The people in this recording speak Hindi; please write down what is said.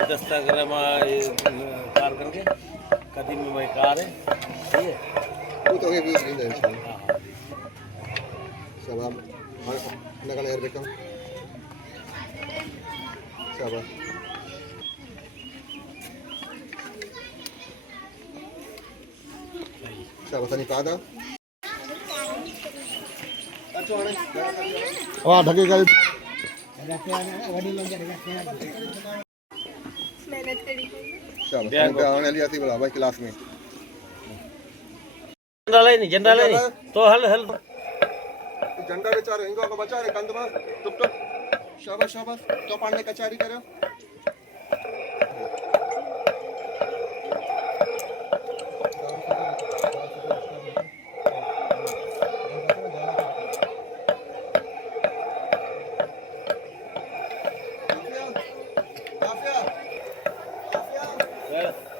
दस्तग्राम कार करके कदीम में भाई कार है ठीक है वो तो है भी नहीं है इसमें हाँ सब आप नकल एयर बेकम सब सब तनी पादा वाह ढके कर मेहनत करी सब तनी पे आने लिया थी बोला भाई क्लास में जनरल है नहीं तो हल हल झंडा बेचारे इनको को बचा रे कंद में टुप टुप शाबाश शाबाश तो पाड़ने कचहरी करो Yes.